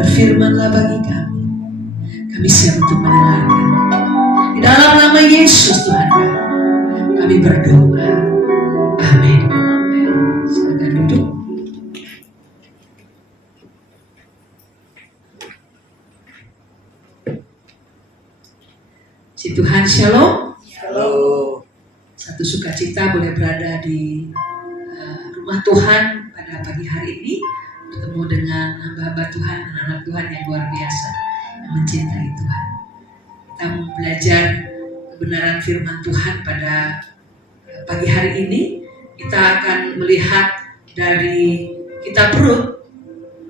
Berfirmanlah bagi kami. Kami siap untuk mendengarkan. Di dalam nama Yesus Tuhan kami berdoa. Amin. Silakan duduk. Si Tuhan shalom. Shalom. Satu sukacita boleh berada di rumah Tuhan pada pagi hari ini, bertemu dengan hamba-hamba Tuhan, anak-anak Tuhan yang luar biasa, yang mencintai Tuhan. Kita mau belajar kebenaran firman Tuhan pada pagi hari ini. Kita akan melihat dari kitab Rut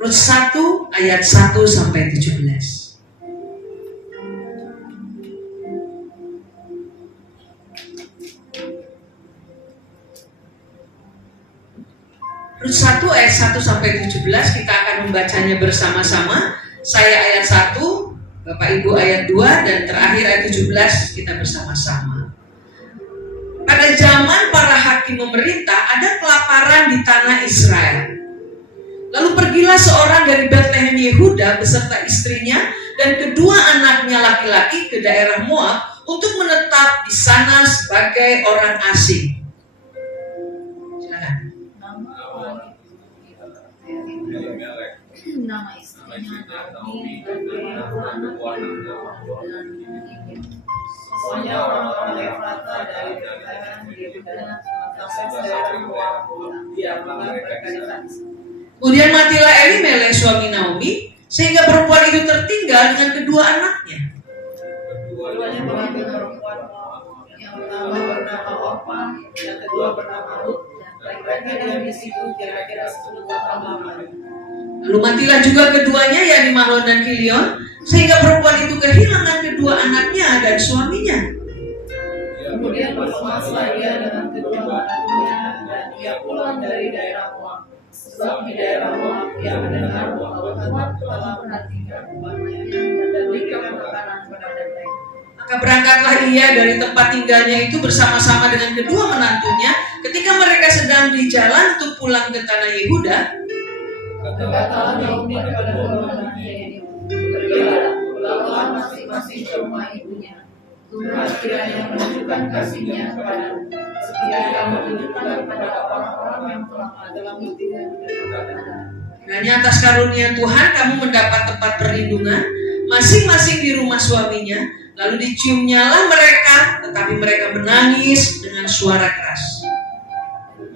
1 ayat 1 sampai 17. Rut 1 ayat 1 sampai 17 kita akan membacanya bersama-sama. Saya ayat 1, Bapak Ibu ayat 2, dan terakhir ayat 17 kita bersama-sama. Pada zaman para hakim memerintah, ada kelaparan di tanah Israel. Lalu pergilah seorang dari Betlehem Yehuda beserta istrinya dan kedua anaknya laki-laki ke daerah Moab untuk menetap di sana sebagai orang asing. Nama istrinya Naomi dan kedua anaknya semuanya orang-orang Efrata dari Betlehem Yehuda sampai daerah Moab yang mereka di sana. Kemudian matilah Elimelek suami Naomi, sehingga perempuan itu tertinggal dengan kedua anaknya. Keduanya mengambil perempuan yang pertama bernama Orpa, yang kedua bernama Rut, dan mereka diam di situ kira-kira 10 tahun lamanya. Lalu matilah juga keduanya, yakni Mahlon dan Kilion, sehingga perempuan itu kehilangan kedua anaknya dan suaminya. Kemudian bersemaslah ia dengan kedua anaknya dan ia pulang dari daerah Moab. Sebab di daerah Moab ia mendengar bahwa Tuhan telah perhatikan umatnya dan memberikan makanan kepada mereka. Maka berangkatlah ia dari tempat tinggalnya itu bersama-sama dengan kedua menantunya. Ketika mereka sedang di jalan untuk pulang ke tanah Yehuda, berkatalah Naomi kepada kedua anaknya ini, pergilah, pulanglah masing-masing ke rumah ibunya. Tuhan kiranya menunjukkan kasih-Nya kepadamu, sekiranya menunjukkan kepada orang-orang yang telah dalam hatinya kepada. kiranya atas karunia Tuhan kamu mendapat tempat perlindungan, masing-masing di rumah suaminya. Lalu diciumnyalah mereka, tetapi mereka menangis dengan suara keras.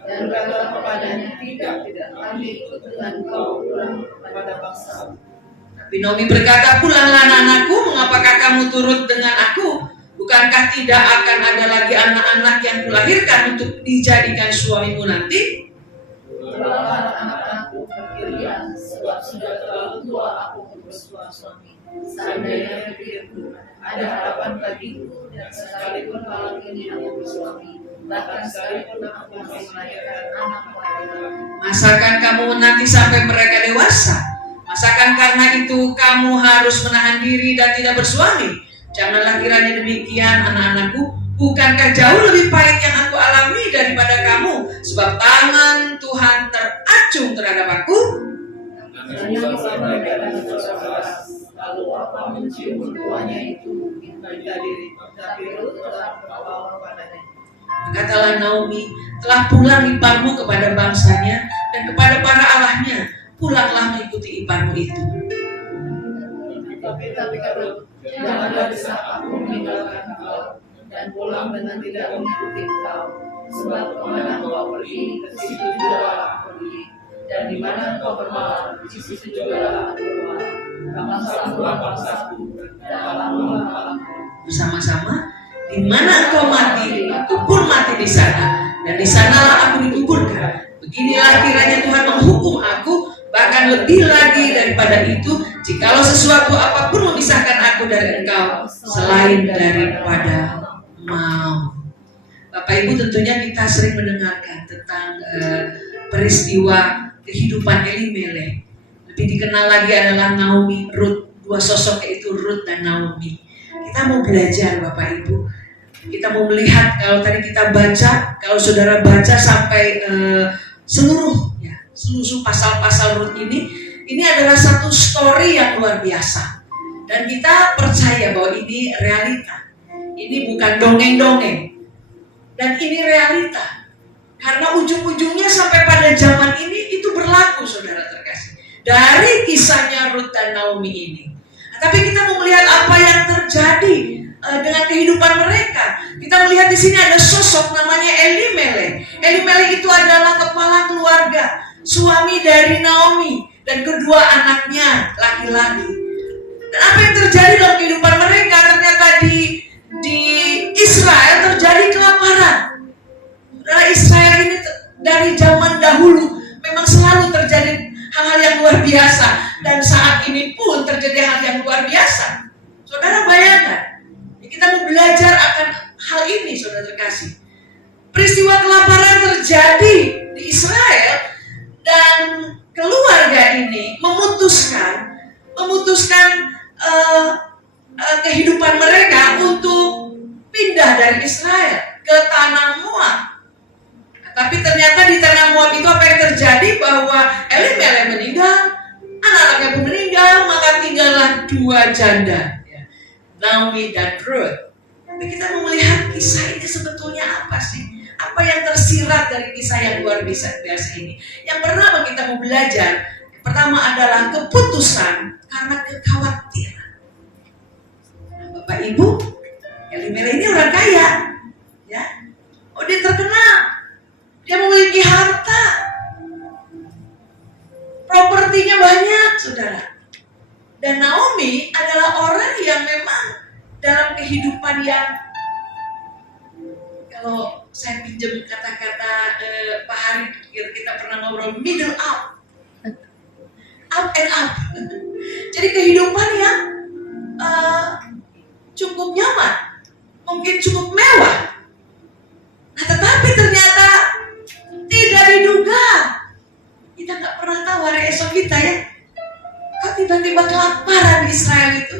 Dan berkata kepadanya, tidak, kami ikut dengan kau pulang kepada bangsa. Tapi Naomi berkata, pulanglah anak-anakku, mengapakah kamu turut dengan aku? Bukankah tidak akan ada lagi anak-anak yang kulahirkan untuk dijadikan suamimu nanti? Pulanglah anak-anakku berkirian, sebab sudah terlalu tua aku untuk bersuami. Seandainya pikirku, ada harapan bagiku, dan sekalipun malam ini aku bersuami, bahkan sekalipun aku masih melahirkan anak laki-laki. Masakan kamu menanti sampai mereka dewasa? Masakan karena itu kamu harus menahan diri dan tidak bersuami? Janganlah kiranya demikian, anak-anakku. Bukankah jauh lebih pahit yang aku alami daripada kamu? Sebab tangan Tuhan teracung terhadap aku. Menangislah mereka dengan suara keras. Lalu Orpa mencium mertuanya itu minta diri, tapi Rut tetap berkata padanya. Katalah Naomi, telah pulang iparmu kepada bangsanya dan kepada para allahnya. Pulanglah mengikuti iparmu itu. Tapi kata Rut, janganlah desak aku meninggalkan engkau dan pulang dengan tidak mengikuti engkau. Sebab kemana engkau pergi, ke situ juga aku pergi. Dan di mana engkau bermalam, di situ juga aku bermalam. Bangsaku, dan Allahmu. Bersama-sama, di mana engkau mati, aku pun mati di sana, dan di sanalah aku dikuburkan. Beginilah kiranya Tuhan menghukum aku, bahkan lebih lagi daripada itu, jikalau sesuatu apapun memisahkan aku dari engkau, selain daripada maut. Bapak Ibu, tentunya kita sering mendengarkan tentang peristiwa kehidupan Elimelek. Lebih dikenal lagi adalah Naomi, Rut. Dua sosok yaitu Rut dan Naomi. Kita mau belajar Bapak Ibu. Kita mau melihat, kalau tadi kita baca, kalau saudara baca sampai seluruh pasal-pasal Rut ini, Ini adalah satu story yang luar biasa. Dan kita percaya bahwa ini realita. Ini bukan dongeng-dongeng. Dan ini realita. Karena ujung-ujungnya sampai pada zaman ini itu berlaku, saudara terkasih. Dari kisahnya Ruth dan Naomi ini. Tapi kita mau melihat apa yang terjadi dengan kehidupan mereka. Kita melihat di sini ada sosok namanya Elimelek. Elimelek itu adalah kepala keluarga, suami dari Naomi dan kedua anaknya laki-laki. Dan apa yang terjadi dalam kehidupan mereka? Ternyata di Israel terjadi kelaparan. Karena Israel ini dari zaman dahulu memang selalu terjadi hal-hal yang luar biasa. Dan saat ini pun terjadi hal yang luar biasa. Saudara bayangkan, kita mau belajar akan hal ini, saudara terkasih. Peristiwa kelaparan terjadi di Israel dan keluarga ini memutuskan kehidupan mereka untuk pindah dari Israel ke tanah Moab. Tapi ternyata di tanah Moab itu apa yang terjadi? Bahwa Elimelek meninggal, anak-anaknya pun meninggal, maka tinggallah dua janda, Naomi dan Ruth. Tapi kita mau melihat kisah ini sebetulnya apa sih? Apa yang tersirat dari kisah yang luar biasa ini? Yang pertama kita mau belajar, yang pertama adalah keputusan karena kekhawatiran. Nah, Bapak Ibu, Elimelek ini orang kaya, ya. Oh, dia terkenal, dia memiliki harta, propertinya banyak, saudara. Dan Naomi adalah orang yang memang dalam kehidupan yang, kalau saya pinjam kata-kata Pak Hari, kita pernah ngobrol, middle up and up. Jadi kehidupan yang cukup nyaman, mungkin cukup mewah. Nah, tetapi ternyata tidak diduga. Kita nggak pernah tahu hari esok kita, ya. Kok tiba-tiba kelaparan di Israel itu?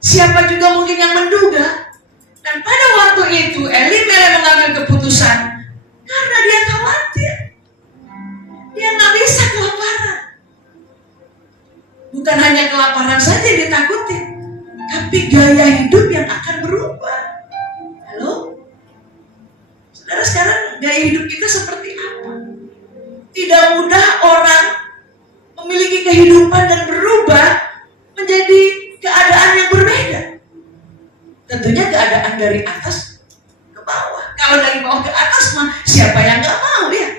Siapa juga mungkin yang menduga. Dan pada waktu itu Elimelek mengambil keputusan karena dia khawatir. Dia nggak bisa kelaparan. Bukan hanya kelaparan saja yang ditakutin, tapi gaya hidup yang akan berubah. Halo? Saudara, sekarang gaya hidup kita seperti apa? Tidak mudah orang memiliki kehidupan dan berubah menjadi keadaan yang berbeda. Tentunya keadaan dari atas ke bawah. Kalau dari bawah ke atas mah siapa yang gak mau, ya?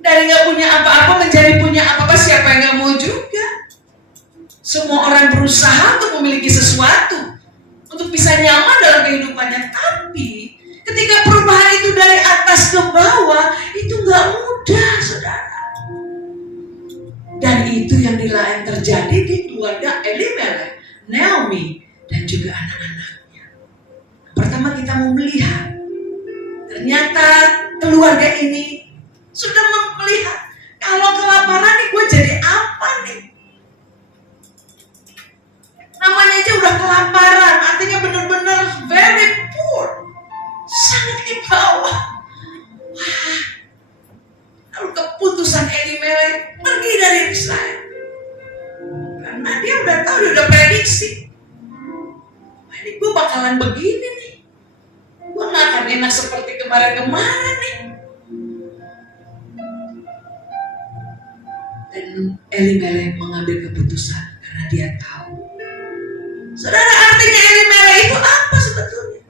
Dari gak punya apa-apa menjadi punya apa-apa, siapa yang gak mau juga? Semua orang berusaha untuk memiliki sesuatu, untuk bisa nyaman dalam kehidupannya. Tapi ketika perubahan itu dari atas ke bawah, itu gak mudah, saudara. Dan itu yang terjadi di keluarga Elimelek, Naomi, dan juga anak-anaknya. Pertama kita mau melihat, ternyata keluarga ini sudah melihat, kalau kelaparan nih gue jadi apa nih? Namanya aja udah kelaparan, artinya benar-benar very poor, sangat di bawah. Wah, lalu keputusan Elimelek pergi dari Israel, karena dia udah tahu, dia udah prediksi. Ini gue bakalan begini nih. Gue gak akan enak seperti kemarin-kemarin nih. Dan Elimelek mengambil keputusan karena dia tahu. Saudara, artinya Elimelek itu apa sebetulnya?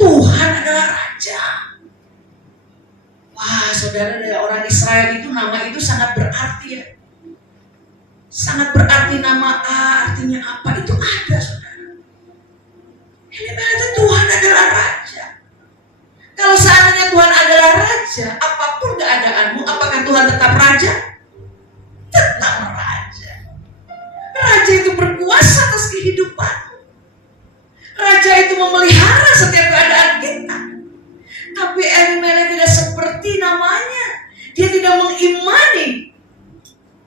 Tuhan adalah Raja. Wah, saudara, dari orang Israel itu nama itu sangat berarti, ya. Sangat berarti, nama A artinya apa, itu ada, saudara. Elimelek itu Tuhan adalah Raja. Kalau seandainya Tuhan adalah Raja, apapun keadaanmu, apakah Tuhan tetap Raja? Tetap Raja. Raja itu berkuasa atas kehidupanmu. Raja itu memelihara setiap keadaan kita. Tapi Elimelek tidak seperti namanya. Dia tidak mengimani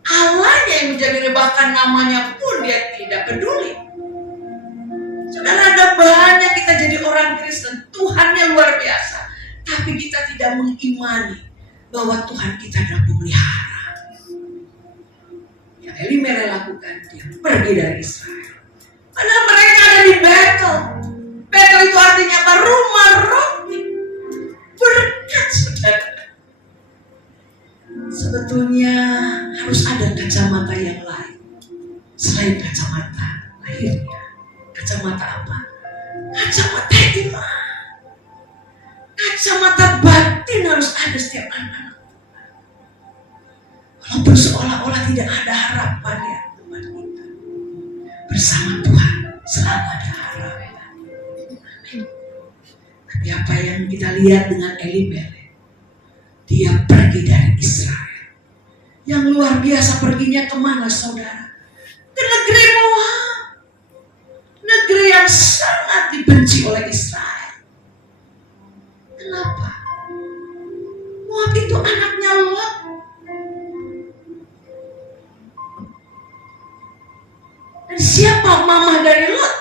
Allahnya yang menjadi bahkan namanya pun dia tidak peduli. Saudara, ada banyak kita jadi orang Kristen, Tuhannya luar biasa, tapi kita tidak mengimani bahwa Tuhan kita adalah pemelihara. Elimelek lakukan? Dia pergi dari Israel. Padahal mereka ada di Betel. Betel itu artinya apa? Rumah roti. Berkat, saudara. Sebetulnya harus ada kacamata yang lain selain kacamata lahirnya. Kacamata apa? Kacamata iman. Kacamata batin harus ada setiap anak-anak. Walaupun seolah-olah tidak ada harapan ya teman kita, bersama Tuhan selalu ada harapan. Tapi apa yang kita lihat dengan Elimelek, dia pergi dari Israel. Yang luar biasa, perginya kemana saudara? Ke negeri Moab, negeri yang sangat dibenci oleh Israel. Kenapa? Moab itu anaknya Lot. Dan siapa mama dari Lot?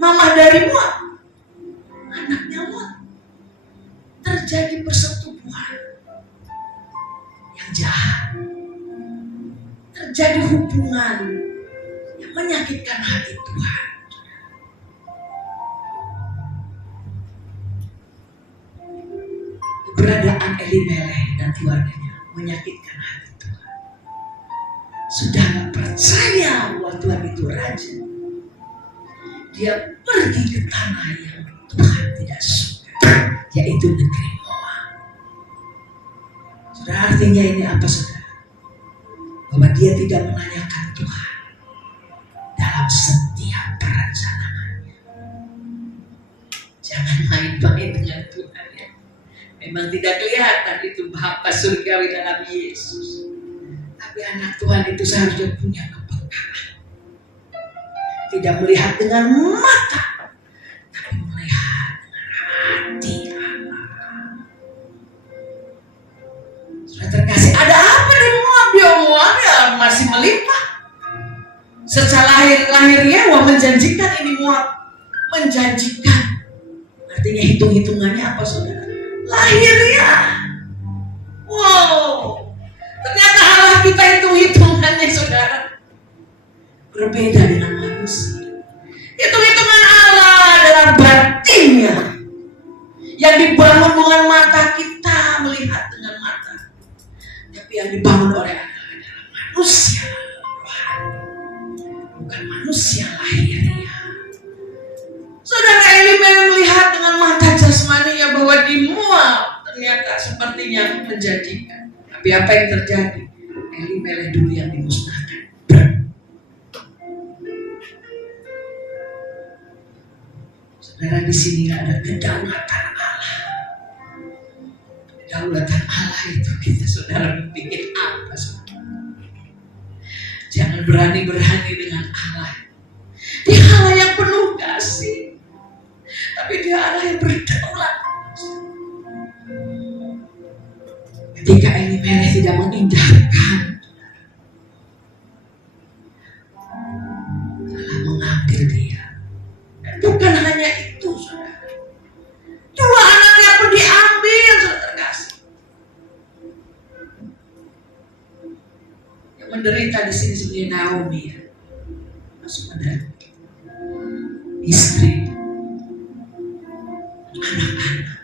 Mama dari Moab, anaknya Lot. Terjadi persetubuhan yang jahat, terjadi hubungan yang menyakitkan hati Tuhan. Keberadaan Elimelek dan keluarganya menyakitkan hati Tuhan. Sudah gak percaya bahwa Tuhan itu raja, dia pergi ke tanah yang Tuhan tidak suka, yaitu negeri Moab. Saudara, artinya ini apa saudara? Bahwa dia tidak menanyakan Tuhan dalam setiap perencanaannya. Jangan main-main dengan Tuhan ya. Memang tidak kelihatan itu Bapa surgawi dalam Yesus. Tapi anak Tuhan itu seharusnya punya kepekaan. Tidak melihat dengan mata, tapi melihat dengan hati Allah. Sudah terkasih, ada apa di Moab? Dia Moab ya masih melimpah. Secara lahirnya wah menjanjikan ini Moab. Menjanjikan. Artinya hitung-hitungannya apa saudara? Lahirnya. Wow. Ternyata Allah kita hitung-hitungannya saudara berbeda dengan manusia. Hitung-hitungan Allah dalam batinnya yang dibangun dengan mata kita melihat dengan mata, tapi yang dibangun oleh Allah adalah manusia rohani, bukan manusia lahirnya. Saudara, Elimelek melihat dengan mata jasmaninya bahwa di Moab ternyata sepertinya menjanjikan. Tapi apa yang terjadi? Elimelek dulu yang dimusnahkan. Saudara, di sini ada kedaulatan Allah. Kedaulatan Allah itu kita saudara bikin apa saudara? Jangan berani-berani dengan Allah. Dia Allah yang penuh kasih, tapi dia Allah yang berdaulat. Ketika Elimelek tidak mengindahkan, Allah mengambil dia. Dan bukan hanya itu, saudara. Dua anaknya pun diambil, saudara kasih. Yang menderita di sini sebenarnya Naomi, ya. Masuk menderita. Istri, anak-anak.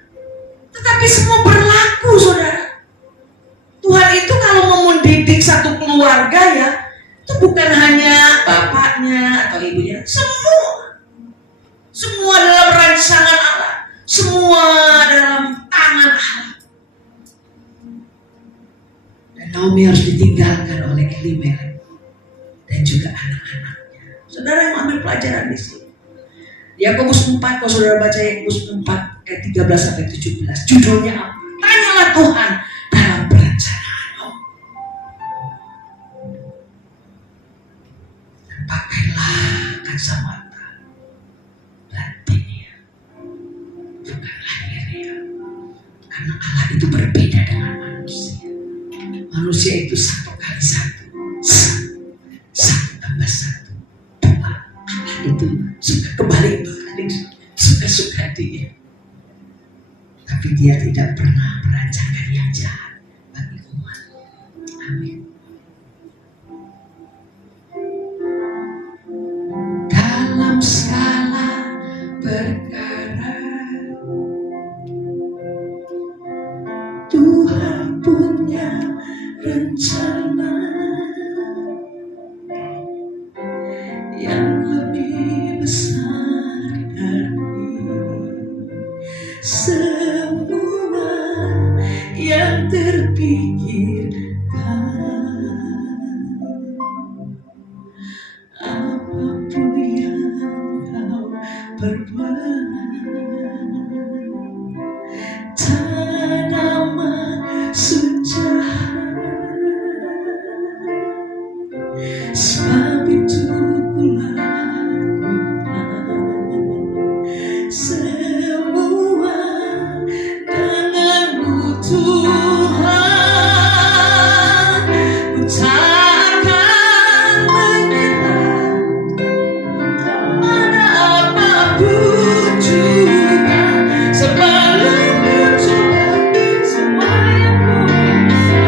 Tetapi semua berlaku, saudara. Tuhan itu kalau mau mendidik satu keluarga ya, itu bukan hanya bapaknya atau ibunya, semua dalam rancangan Allah, semua dalam tangan Allah. Dan Naomi harus ditinggalkan oleh Elimelek dan juga anak-anaknya. Saudara yang ambil pelajaran di sini. Yakobus 4, kalau saudara baca Yakobus 4 ayat 13 sampai 17, judulnya apa? Tanyalah Tuhan dalam perencanaanmu. Dan pakailah kacamata batinnya, bukan lahirnya. Karena Allah itu berbeda dengan manusia. Manusia itu 1 kali 1, 1 tambah 1, 2. Allah itu suka kebalik, suka-suka dia. Tapi dia tidak pernah merancangkan yang jahat bagi umat. rencana yang lebih besar dari semua yang terpikirkan. Apapun yang kau perbuat, tanaman sejahat. Sebab itu kulakukan semua denganmu Tuhan. Ku takkan menyerah pada apapun juga, sebaliknya juga semua yang ku bisa.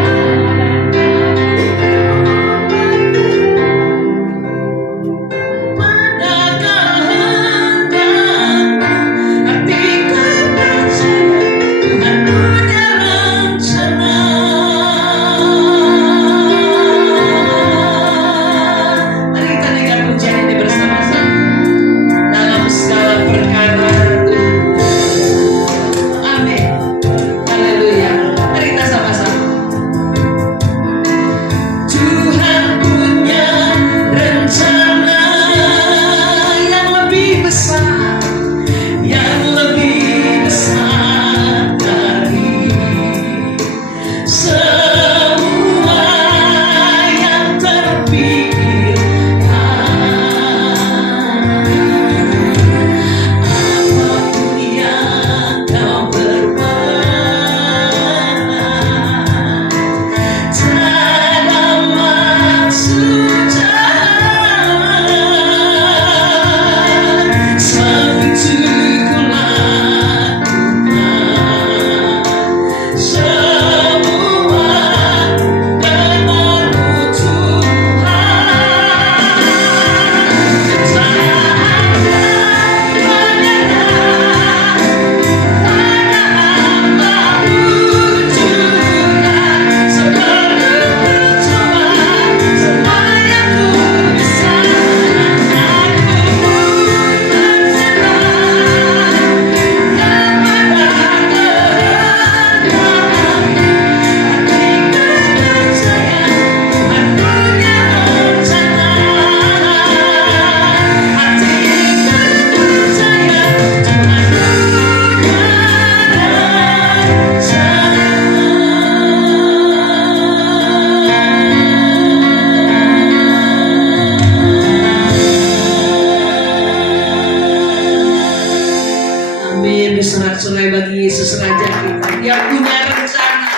Sorak-sorai bagi Yesus Raja kita. Dia punya rencana.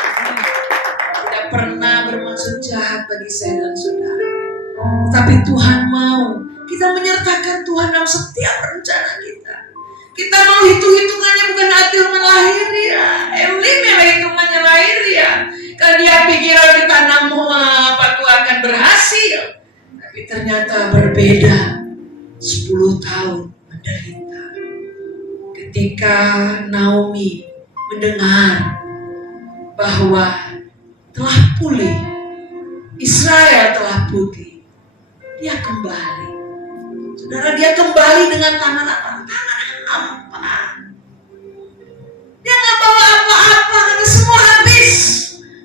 Tidak pernah bermaksud jahat bagi saya dan saudara. Tapi Tuhan mau kita menyertakan Tuhan dalam setiap rencana kita. Kita mau hitung-hitungannya bukan hitungan lahiriah. Memang hitungannya lahiriah. Kalau dia pikiran kita apa aku akan berhasil. Tapi ternyata berbeda. 10 tahun menderita. Ketika Naomi mendengar bahwa telah pulih, Israel telah pulih, dia kembali. Saudara, dia kembali dengan tangan hampa. Dia nggak bawa apa-apa karena semua habis.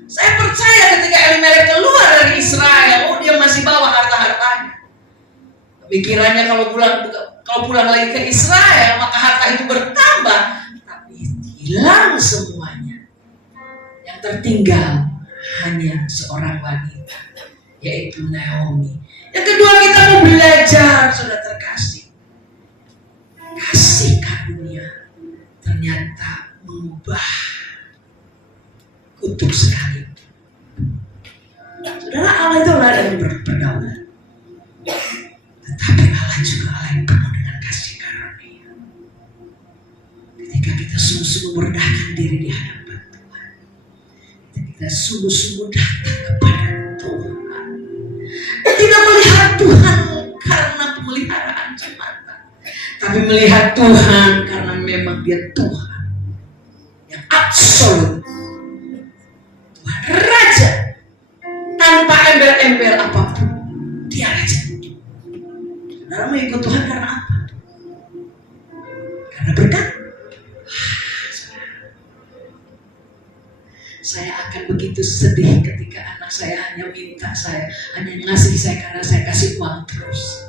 Saya percaya ketika Elimelek keluar dari Israel, dia masih bawa harta-hartanya. Pikirannya kalau pulang lagi ke Israel, maka harta itu bertambah, tapi hilang semuanya. Yang tertinggal hanya seorang wanita, yaitu Naomi. Yang kedua, kita mau belajar, saudara terkasih. Kasih karunia ternyata mengubah kutuk sekali. Saudara, Allah itu Allah yang berdaulat. Tetapi Allah juga Allah yang penuh dengan kasih karunia. Ketika kita sungguh-sungguh merendahkan diri di hadapan Tuhan, kita sungguh-sungguh datang kepada Tuhan, dan tidak melihat Tuhan karena pemeliharaan semata, tapi melihat Tuhan karena memang Dia Tuhan yang absolut, Tuhan Raja, seember apapun, dia aja. Saudara mengikut Tuhan karena apa? Karena berkat. Saya akan begitu sedih ketika anak saya hanya minta saya, hanya ngasih saya karena saya kasih uang terus.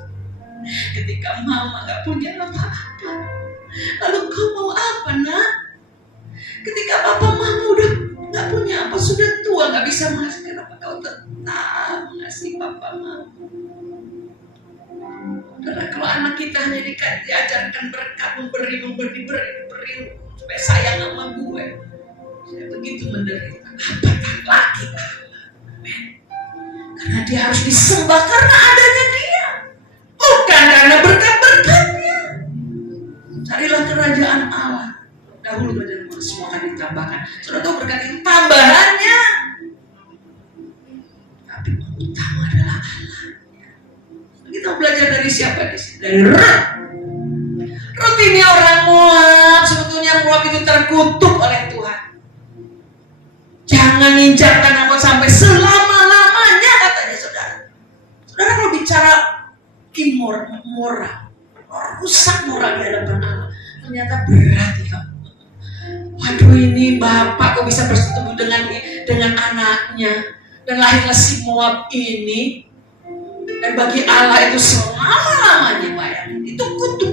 Ketika mama gak punya apa-apa, lalu kau mau apa, nak? Ketika papa mama udah gak punya apa, sudah tua gak bisa ngasih, kenapa kau tetap ngasih papa mama? Karena kalau anak kita hanya diajarkan berkat, memberi supaya sayang sama gue, saya begitu menderita. Apatah lagi Allah, amen. Karena dia harus disembah karena adanya dia, bukan karena berkat-berkatnya. Carilah kerajaan Allah dahulu, dan semua akan ditambahkan. Saudara tahu berkat itu tambahannya, tapi yang utama adalah Allah. Kita belajar dari siapa di sini? Dari Rut. Rut ini orang Moab. Sebetulnya Moab itu terkutuk oleh Tuhan. Jangan injak tanah Moab sampai selama-lamanya, katanya saudara. Saudara kalau bicara moral, rusak moral di hadapan Allah, ternyata berat ya. Waduh, ini bapak kok bisa bersetubuh dengan anaknya, dan lahirlah si Moab ini. Dan bagi Allah itu selama-lamanya, bayangin, itu kutuk.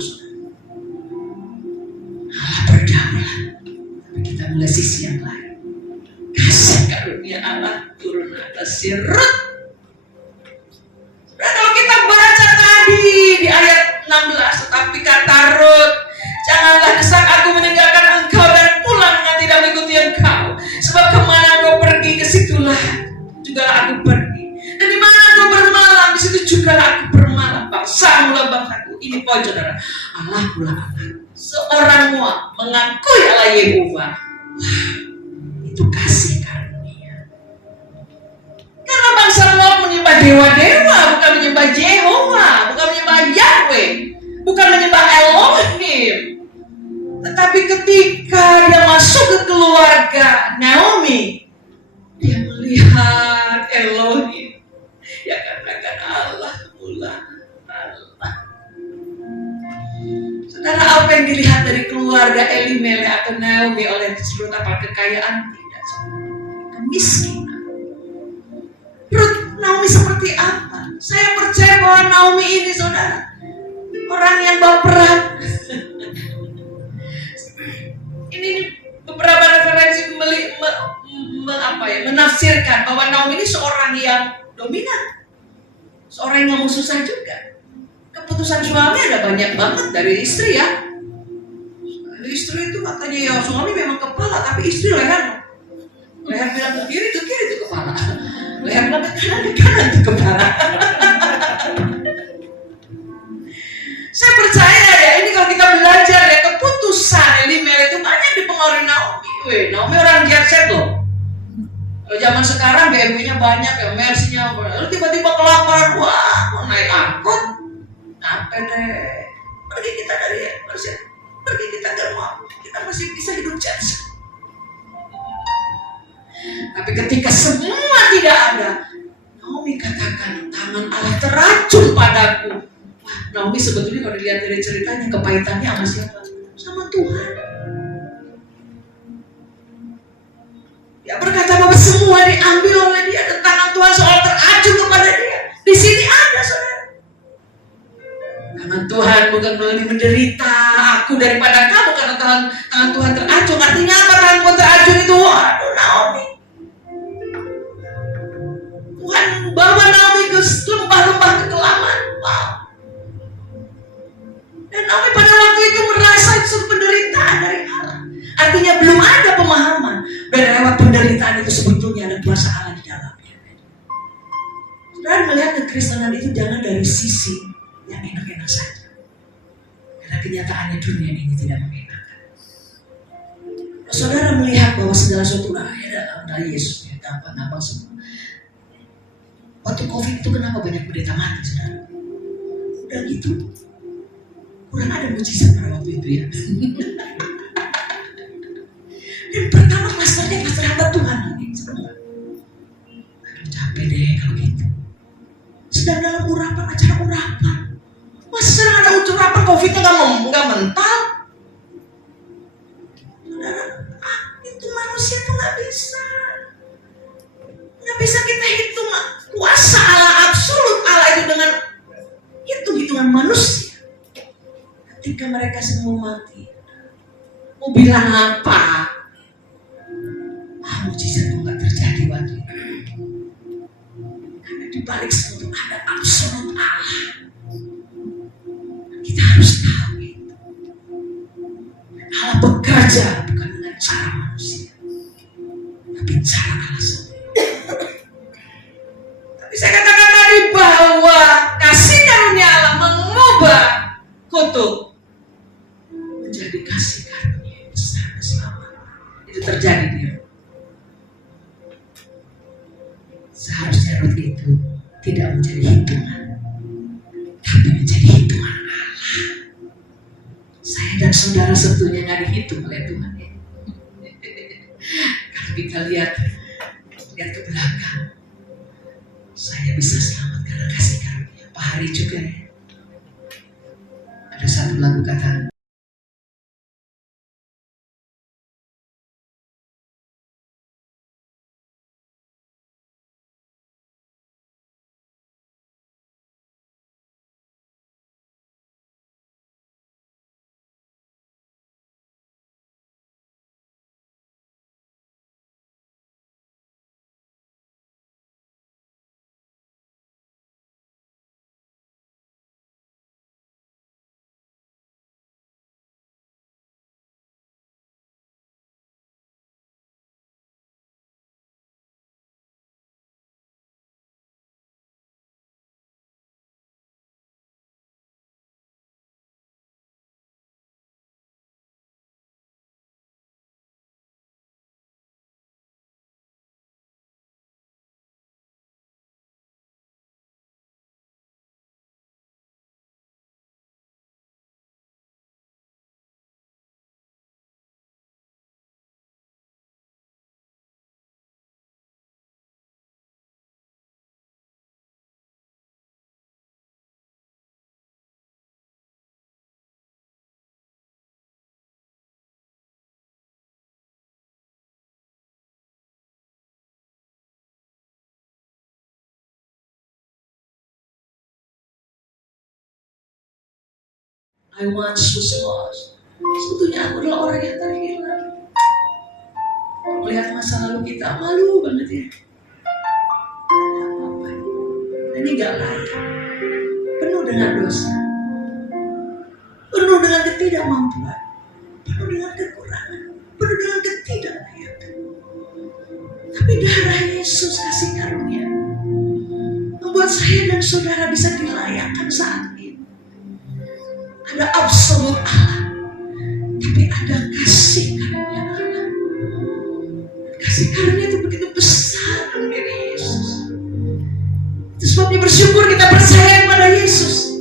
Allah berdaulat, tapi kita melihat sisi yang lain. Kasih karunia Allah turun atas si Rut. Dan kalau kita baca tadi di ayat 16, tetapi kata Rut, janganlah desak aku meninggalkan engkau dan pulang dengan tidak mengikuti engkau. Sebab kemana engkau pergi, ke situlah juga aku pergi. Dan di mana engkau bermalam, di situ juga aku bermalam. Bangsamu lah bangsaku. Ini poin saudara. Allah pula Allah. Seorang Moab mengakui Allah Yehova. Wah, itu kasih karunia. Karena bangsa Moab menyembah dewa-dewa, bukan menyembah Yehova, bukan menyembah Yahweh, bukan menyembah Elohim. Tetapi ketika dia masuk ke keluarga Naomi, dia melihat Elohim. Ya katakan Allah mula Allah. Saudara, apa yang dilihat dari keluarga Elimelech atau Naomi oleh Rut, apa kekayaan? Tidak, saudara. Kemiskinan. Rut, Naomi seperti apa? Saya percaya bahwa Naomi ini, saudara, orang yang baperan. Ini beberapa referensi menafsirkan bahwa Naomi ini seorang yang dominan. Seorang yang susah juga. Keputusan suami ada banyak banget dari istri ya. Istri itu katanya ya suami memang kepala, tapi istri leher. Leher bilang ke kiri itu kepala. Leher bilang ke kanan itu kepala. Saya percaya ya, ini kalau kita belajar ya, keputusan Elimelech itu banyak dipengaruhi Naomi. Naomi orang jet set loh. Kalau zaman sekarang BMW-nya banyak ya, Mercy-nya, lalu tiba-tiba kelaparan, wah, mau naik angkot, apa deh? Pergi kita dari Malaysia, pergi kita ke Moab, kita masih bisa hidup jasa. Tapi ketika semua tidak ada, Naomi katakan, tangan Allah teracun padaku. Wah, Naomi sebetulnya kalau dilihat dari ceritanya, kepahitannya sama siapa? Sama Tuhan. Dia berkata bahwa semua diambil oleh dia dan tangan Tuhan soal teracun kepada dia. Di sini ada, saudara. Tangan Tuhan bukan melalui menderita aku daripada kamu karena tangan Tuhan teracun. Artinya apa tangan Tuhan teracun itu? Waduh, Naomi. Tuhan bawa Naomi ke lembah-lembah kekelaman. Wow. Dan Naomi pada waktu itu merasa itu penderitaan dari Allah. Artinya belum ada pemahaman. Dan lewat penderitaan itu sebetulnya ada kuasa Allah di dalamnya. Saudara melihat kekristenan itu jangan dari sisi yang enak-enak saja. Karena kenyataannya dunia ini tidak mengenakan. Saudara melihat bahwa segala sesuatu ada dalam Yesus, ya, gampang semua. Waktu COVID itu kenapa banyak pendeta mati, saudara? Udah gitu, kurang ada mujizat pada waktu itu ya. Dan pertama klasternya klaster hamba Tuhan lagi. Aduh capek deh kalau gitu. sedang dalam acara urapan. Masa sedang ada urapan COVID-nya nggak mental? Saudara, itu manusia tuh nggak bisa. Nggak bisa kita hitung kuasa Allah, absolut Allah itu dengan hitung-hitungan manusia. Ketika mereka semua mati, mau bilang apa? Mujizat itu nggak terjadi waktu itu. Karena di balik semua itu ada absolut Allah. Kita harus tahu itu. Allah bekerja bukan dengan cara manusia, tapi cara Allah sendiri. Tapi saya katakan tadi bahwa kasih karunia Allah mengubah kutuk menjadi kasih karunia yang besar keselamatan. Itu terjadi di Rut. Seharusnya Rut itu tidak menjadi hitungan, tapi menjadi hitungan Allah. Saya dan saudara sebetulnya nggak dihitung oleh Tuhan. Kalau kita lihat ke belakang, saya bisa selamat karena kasih karunia. Pak Hari juga ya. Ada satu lagu kata, I once was lost. Sebetulnya aku adalah orang yang terhilang. Melihat masa lalu kita malu banget ya. Apa-apa. Ini gak layak. Penuh dengan dosa. Penuh dengan ketidakmampuan. Penuh dengan kekurangan. Penuh dengan ketidaklayakan. Tapi darah Yesus kasih karunia membuat saya dan saudara bisa dilayakkan saat ini. Ada absolut Allah, tapi ada kasih karunia Allah. Kasih karunia itu begitu besar dalam diri Yesus. Itu sebabnya bersyukur kita percaya kepada Yesus.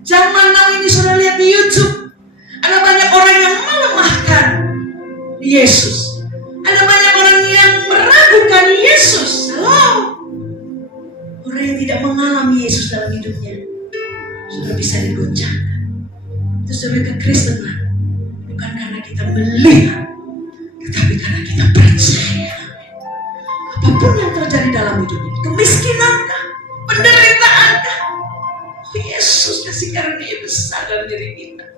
Zaman now ini sudah lihat di YouTube, ada banyak orang yang melemahkan Yesus. Ada banyak orang yang meragukan Yesus. Halo, orang yang tidak mengalami Yesus dalam hidupnya sudah bisa digoncangkan. Itu sebagai kekristenan bukan karena kita melihat, tetapi karena kita percaya. Apapun yang terjadi dalam hidup ini, kemiskinannkah, penderitaankah, Yesus kasih karunia besar dalam diri kita.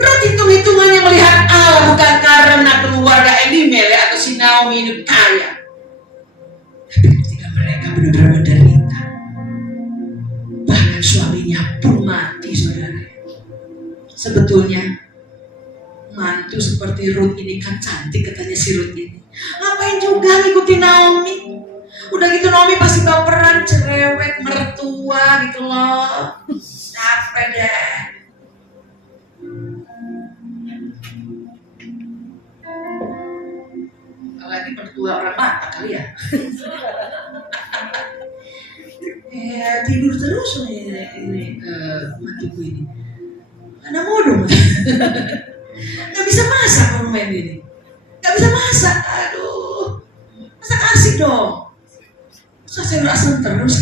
Berarti hitung-hitungannya melihat Allah bukan karena keluarga Elimelek atau si Naomi ini kaya, tapi ketika mereka benar-benar menderita, bahkan suaminya pun mati, saudara. Sebetulnya mantu seperti Rut ini kan cantik, katanya si Rut ini. Ngapain juga ngikutin Naomi? Udah gitu Naomi pasti baperan, cerewet, mertua gitu loh. Capek deh. Apalagi mertua orang Batak kali ya. Tidur terus ini mantuku ini. Anak bodoh. Gak bisa masak orang main ini. Gak bisa masak. Aduh. Masak asik dong. Saya rasa terus.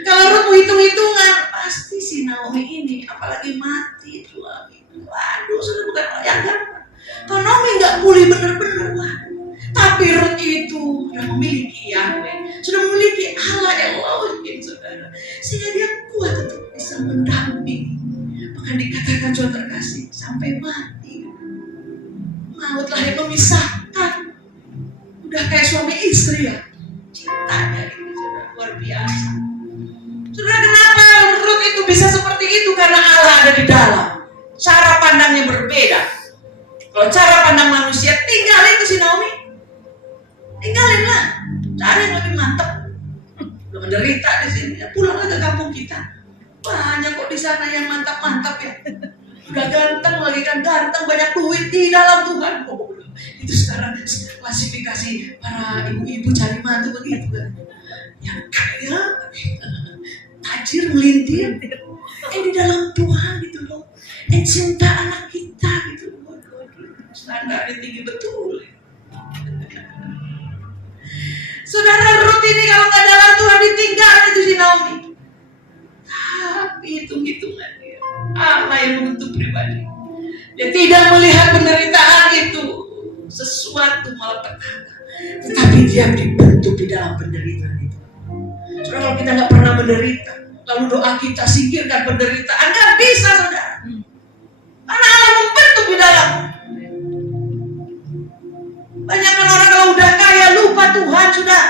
Kalau Ruth hitung-hitungan, pasti si Naomi ini, apalagi mati suami. Waduh, sudah bukan hal yang gampang. Kalau Naomi nggak pulih benar-benar, waduh. Tapi Ruth itu sudah memiliki Yahweh, sudah memiliki Allah Elohim, saudara. Sehingga dia kuat untuk bisa mendampingi. Maka dikatakan Tuhan terkasih sampai mati. Mautlah yang memisahkan. Udah kayak suami istri ya, cintanya itu saudara, luar biasa. Saudara, kenapa Ruth itu bisa seperti itu? Karena Allah ada di dalam. Cara pandangnya berbeda. Kalau cara pandang manusia, tinggalin ke si Naomi. Tinggalin lah. Cari yang lebih mantap. Udah menderita di sini. Pulanglah ke kampung kita. Banyak kok di sana yang mantap-mantap ya. Udah ganteng lagi kan, ganteng, banyak duit di dalam Tuhan. Oh, itu sekarang klasifikasi para ibu-ibu cari mantu begitu kan. Yang kaya, tajir, melintir, di dalam Tuhan gitu loh. Cinta anak kita gitu loh. Standarnya tinggi betul. Saudara, Ruth ini kalau nggak dalam Tuhan ditinggal itu si Naomi. Tapi hitung-hitungan dia, Allah yang membentuk pribadi. Dia tidak melihat penderitaan itu sesuatu malapetaka, tetapi dia dibentuk di dalam penderitaan itu. Saudara, kalau kita nggak pernah menderita, lalu doa kita singkirkan penderitaan, nggak bisa, saudara. Karena Allah membentuk di dalam. Banyak orang kalau udah kaya lupa Tuhan sudah.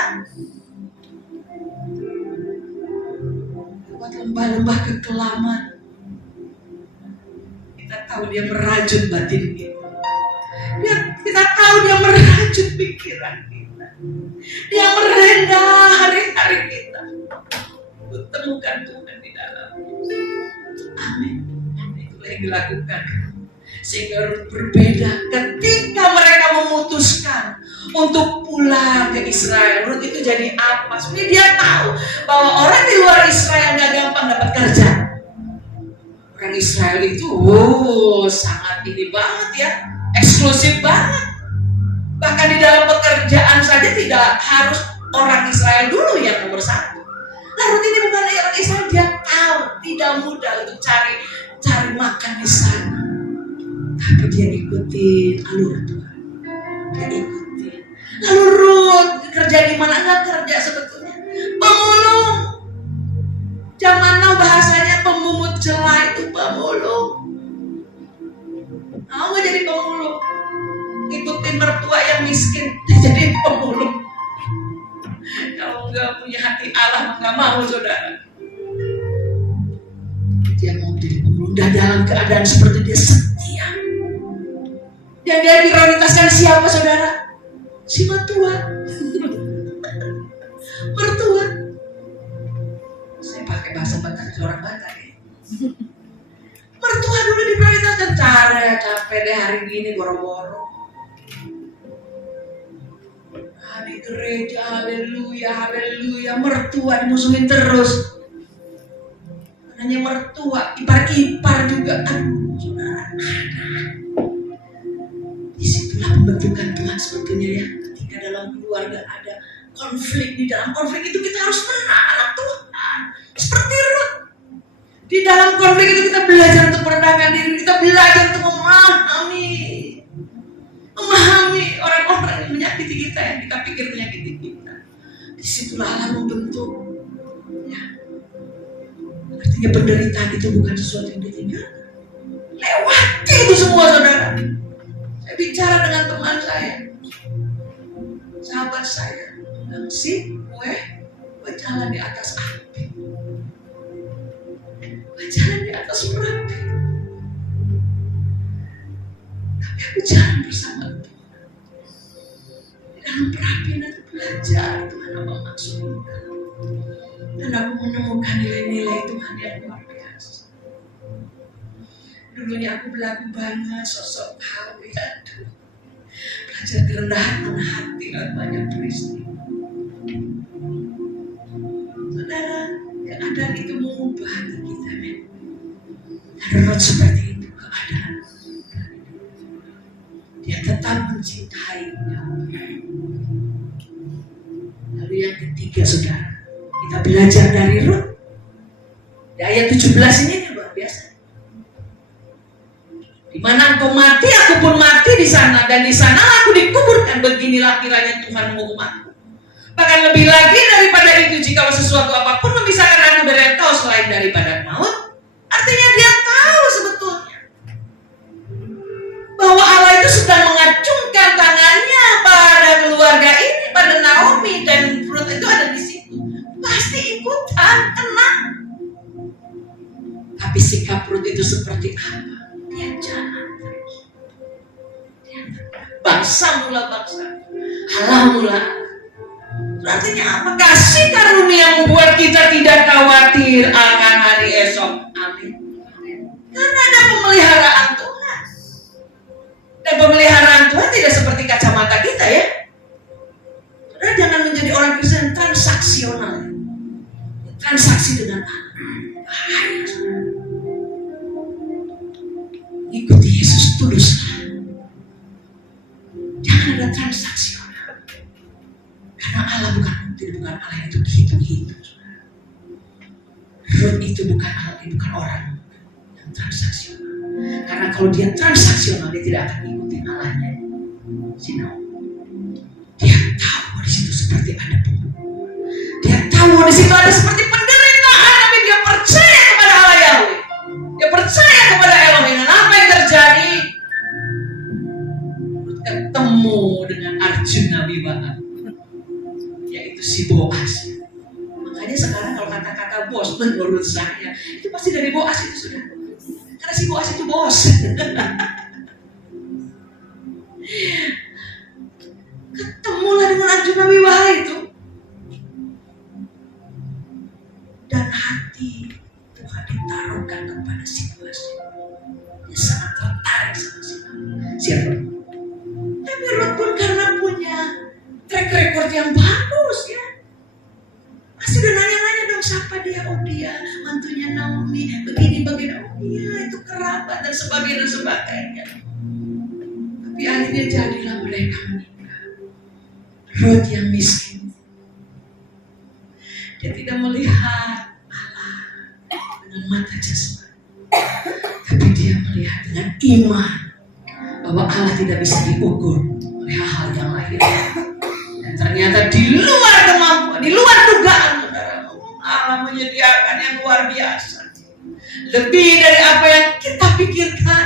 Lewat lembah-lembah kekelaman, kita tahu dia merajut batin kita. Kita tahu dia merajut pikiran kita. Dia merendah hari-hari kita. Temukan Tuhan di dalam. Amin. Itulah yang dilakukan. Sehingga Ruth berbeda ketika mereka memutuskan untuk pulang ke Israel. Ruth itu jadi apa? Sebenarnya dia tahu bahwa orang di luar Israel gak gampang dapat kerja. Orang Israel itu sangat ini banget ya, eksklusif banget. Bahkan di dalam pekerjaan saja tidak harus orang Israel dulu yang nomor satu. Nah, Ruth ini bukan orang Israel, dia tahu tidak mudah untuk cari makan di sana. Tapi dia ikutin alur Tuhan. Dia ikutin. Lalu Ruth kerja di mana? Enggak kerja sebetulnya. Pemulung. Zaman now bahasanya pemungut celah itu pemulung. Mau nggak jadi pemulung? Ikutin mertua yang miskin jadi pemulung. Kalau nggak punya hati Allah nggak mau, saudara. Dia mau jadi pemulung dan dalam keadaan seperti dia setia. Yang dia prioritaskan siapa, saudara? Si mertua. Mertua. Saya pakai bahasa Batak, orang Batak ya. Mertua dulu diprioritaskan. Capek deh hari gini boro-boro. Di gereja, haleluya, mertua dimusuhin terus. Hanya mertua, ipar-ipar juga. Aduh, saudara. Disitulah pembentukan Tuhan sebetulnya ya. Ketika dalam keluarga ada konflik, di dalam konflik itu kita harus menang anak Tuhan. Seperti Ruth. Di dalam konflik itu kita belajar untuk merendahkan diri, kita belajar untuk memahami orang-orang yang menyakiti kita, yang kita pikir menyakiti kita. Disitulah Allah membentuk. Ya. Artinya penderitaan itu bukan sesuatu yang ditinggalkan. Lewati itu semua, saudara. Saya bicara dengan teman saya, sahabat saya, bilang, gue jalan di atas api, gue jalan di atas merapi, tapi aku jalan bersama Tuhan. Di dalam perapian aku belajar Tuhan apa maksudnya, dan aku menemukan nilai-nilai Tuhan yang luar biasa. Dulunya aku belagu banget, sosok kau ya Tuhan. Belajar kerendahan hati dan banyak peristiwa. Saudara, keadaan itu mengubah hati kita, men. Dan seperti itu keadaan. Dia tetap mencintai Yahweh. Lalu yang ketiga, saudara, kita belajar dari Rut. Di ayat 17 ini luar biasa. Di mana engkau mati, aku pun mati di sana, dan di sana aku dikuburkan. Beginilah kiranya Tuhan menghukum aku. Bahkan lebih lagi daripada itu, jika sesuatu apapun memisahkan aku dari engkau selain daripada maut. Artinya dia tahu sebetulnya bahwa Allah itu sedang mengacungkan tangannya pada keluarga ini, pada Naomi, dan Rut itu ada di situ. Pasti ikutan, kena. Tapi sikap Rut itu seperti apa? Dia jangan pergi. Bangsa mula bangsa, Allah mula. Artinya apa? Kasih karunia membuat kita tidak khawatir akan hari esok. Amin. Karena ada pemeliharaan Tuhan. Dan pemeliharaan Tuhan tidak seperti kacamata kita, ya. Saudara jangan menjadi orang Kristen transaksional. Transaksi dengan Allah. Bahaya, saudara. Ikuti Yesus tuluslah. Jangan ada transaksional. Karena Allah bukan Allah yang itu dihitung-hitung. Rut itu bukan orang yang transaksional. Karena kalau dia transaksional, dia tidak akan ikutin Allahnya. Dia tahu di situ seperti ada pembunuh. Dia tahu di situ ada seperti penderitaan, tapi dia percaya kepada Allah Yahweh. Dia percaya kepada Elohim. Dan apa yang terjadi? Ketemu dengan Arjuna Wiwaha, yaitu si Boas. Makanya sekarang kalau kata-kata bos menurut saya itu pasti dari Boas itu, sudah. Karena si Boas itu bos. Ketemulah dengan Arjuna Wiwaha itu. Dan hati Tuhan ditaruhkan kepada si Boas. Dia sangat tertarik sama si Rut. Tapi Rut pun karena punya track record yang bagus, ya. Pasti udah nanya-nanya dong siapa dia. Oh dia mantunya Naomi, begini. Oh iya itu kerabat dan sebagainya. Tapi akhirnya jadilah mereka menikah. Rut yang miskin, dia tidak melihat Allah dengan mata jasmani, tapi dia melihat dengan iman bahwa Allah tidak bisa diukur oleh hal-hal yang lahir. Dan ternyata di luar kemampuan, di luar dugaan, saudara, Allah menyediakan yang luar biasa. Lebih dari apa yang kita pikirkan,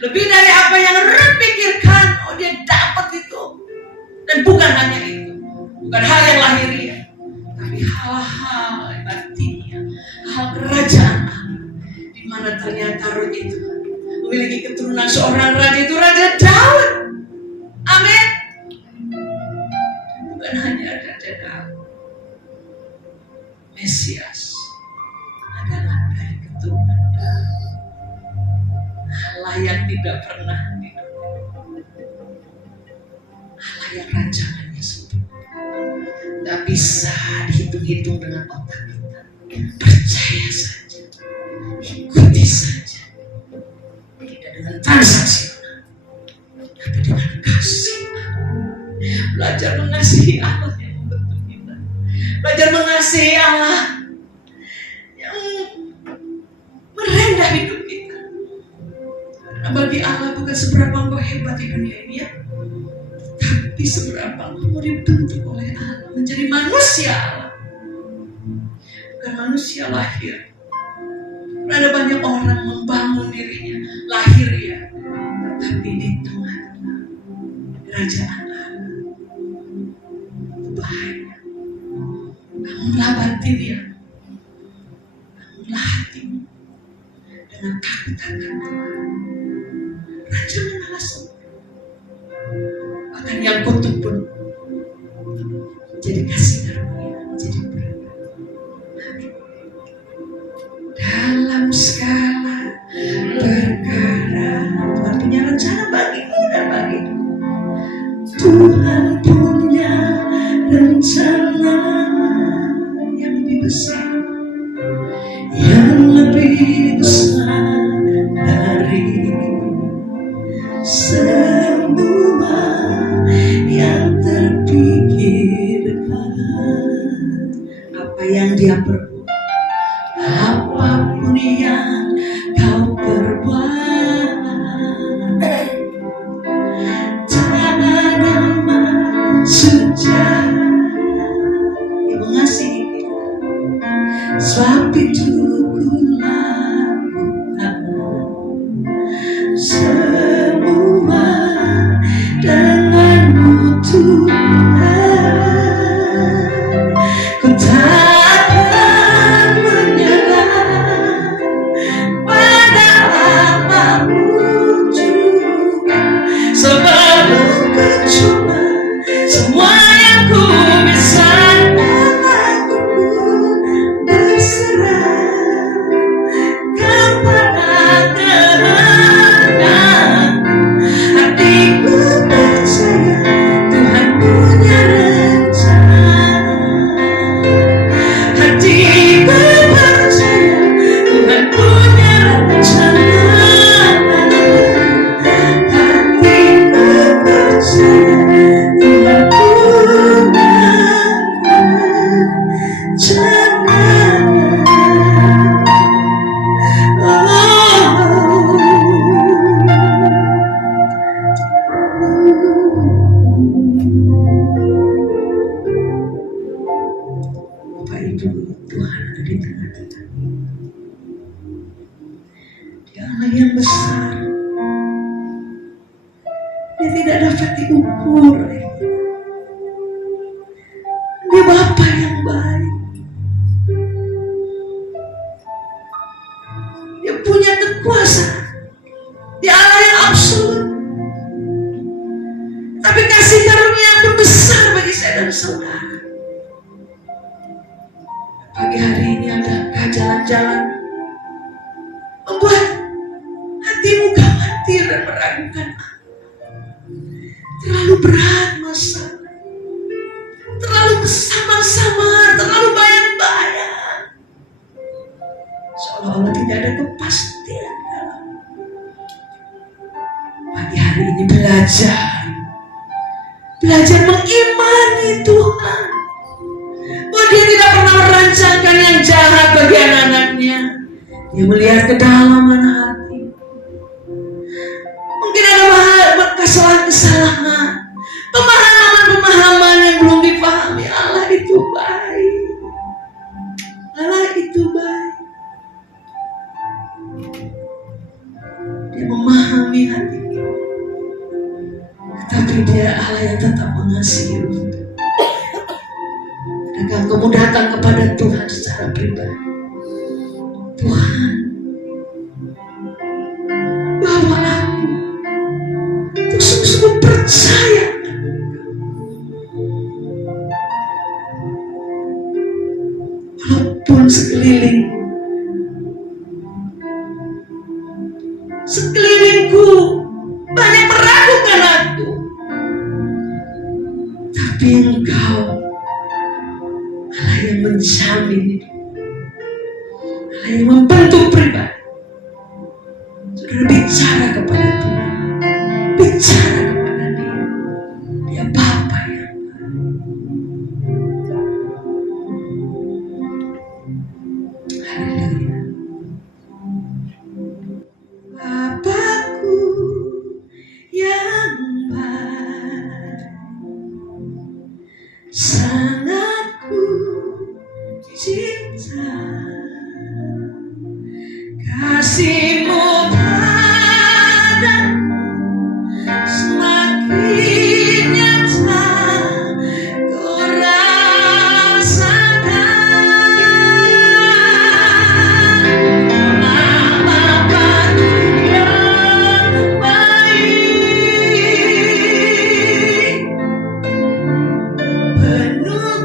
lebih dari apa yang Rut pikirkan. Oh dia dapat itu. Dan bukan hanya itu, bukan hal yang lahiriah, tapi hal-hal batinnya, hal kerajaan Allah, di mana ternyata Rut itu memiliki keturunan seorang raja, itu Raja Daud. Amin. Bukan hanya Raja Daud, Mesias adalah dari keturunan Daud. Allah yang tidak pernah hidup, Allah yang rancangannya sempurna, tak bisa dihitung-hitung dengan otak kita. Percaya saja, ikuti saja. Tidak dengan transaksional, tapi dengan kasih Allah. Belajar mengasihi Allah yang membentuk kita. Belajar mengasihi Allah yang merendah hidup kita. Karena bagi Allah bukan seberapa engkau hebat di dunia ini, ya, tapi seberapa engkau mau dibentuk oleh Allah menjadi manusia Allah, bukan manusia lahir. Ada banyak orang membangun dirinya lahir, ya, tetapi di tengah-tengah kerajaan Allah itu bahaya. Bangunlah batinnya, bangunlah hatimu dengan takut akan Tuhan. Rancangan Allah sempurna. Bahkan yang kutuk pun menjadi kasih karunia, menjadi berkat. Amin. Dalam segala perkara Tuhan punya rencana bagimu dan bagiku. Tuhan punya rencana yang lebih besar, yang lebih besar dari semua yang apa yang dia perbuat, apapun yang kau perbuat, tak ada maksud jahat yang mengasihi kita. Sebab itu ku lakukan semua denganmu Tuhan. Ku takkan menyerah pada apapun juga, sebab bukan cuma semua yang ku bisa, dan aku pun berserah kepada kehendak. Hatiku percaya Tuhan punya rencana. Hatiku percaya Tuhan punya rencana. Hatiku percaya Tuhan punya Bapak Ibu, Tuhan ada di tengah kita. Dia Allah yang besar. Dia tidak dapat diukur. Dia Bapa yang baik. Dia punya kekuasaan. Dia Allah yang absolut. Tapi kasih karunia pun besar bagi saya dan saudara. Pagi hari ini adakah jalan-jalan membuat hatimu khawatir dan meragukan? Terlalu berat masalah, terlalu bersama-sama, terlalu bayang-bayang, seolah-olah tidak ada kepastian dalam. Pagi hari ini belajar mengimani Tuhan, bahwa Dia tidak pernah merancangkan yang jahat bagi anak-anaknya. Dia melihat ke dalam hati. Mungkin ada kesalahan-kesalahan, pemahaman-pemahaman yang belum dipahami. Allah itu baik. Allah itu baik. Dia memahami hati kita. Tetapi Dia Allah yang tetap mengasihi. Adakah kamu datang kepada Tuhan secara pribadi? Tuhan, bawa aku untuk sungguh-sungguh percaya. Walaupun sekelilingku banyak meragukan aku, tapi Engkau Allah yang menjamin hidup, Allah yang membentuk pribadi. Saudara bicara kepada Tuhan, bicara kepada Dia. Dia Bapa yang baik. Haleluya. Bapakku yang baik, sangat ku cinta, kasih-Mu padaku semakin nyata ku rasakan. Bapakku yang baik, penuh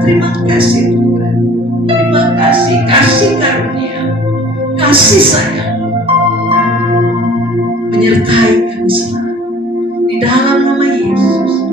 Terima kasih Tuhan. Terima kasih, kasih karunia, kasih sayang menyertai kami selalu. Di dalam nama Yesus.